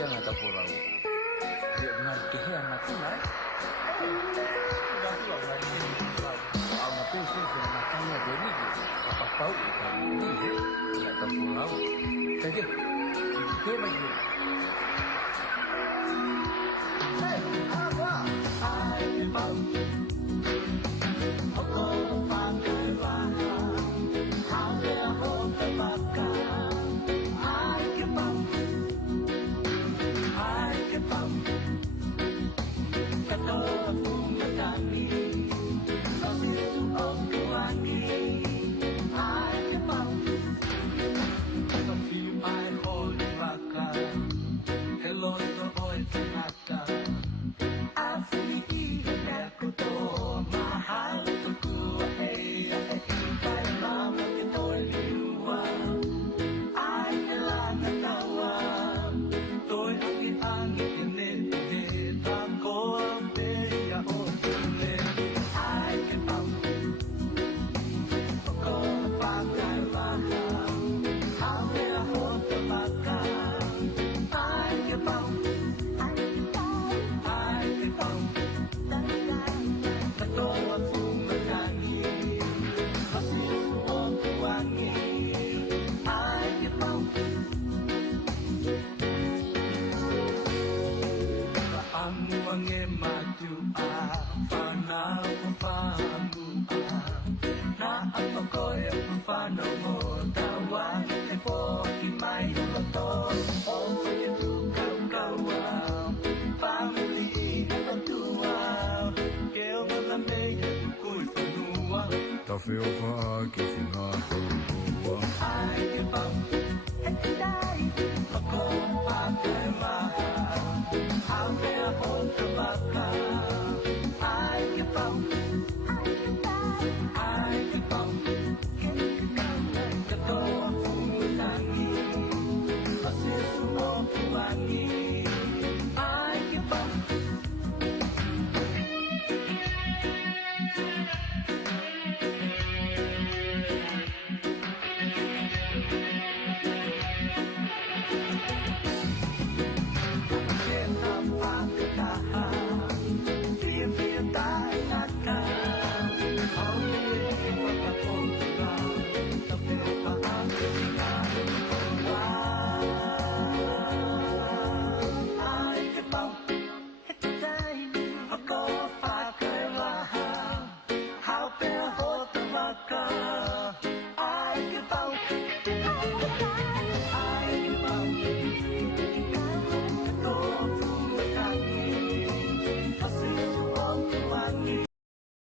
siang atau pulau. Dia ngerti yang mati lah. Udah pulau lagi. Kalau ngerti sih makannya jadi apa tahu ikan ini nggak tahu pulau. Jadi itu lagi. Apa? Hello, ito oy tinata. Afili ako to, mahal ko ay kay mama ito liwa. Ay lang natawa, to'y angin kinit ako ang beya o tulit. Ay kipaw, ako pagkailangan, ang ako tumakang. Ang wangi maju pana pamu na ang ko'y pano mo tawag ay po imay to o ito kawa family ang tuwa kaya malamig ko'y panua tafeo pa kisinga ay kipang ekidai ako pagkaimahan ang kaya po tabaka ay kipang kato ang pumunangi kasi sunong puwangi ay kipang How can I hold the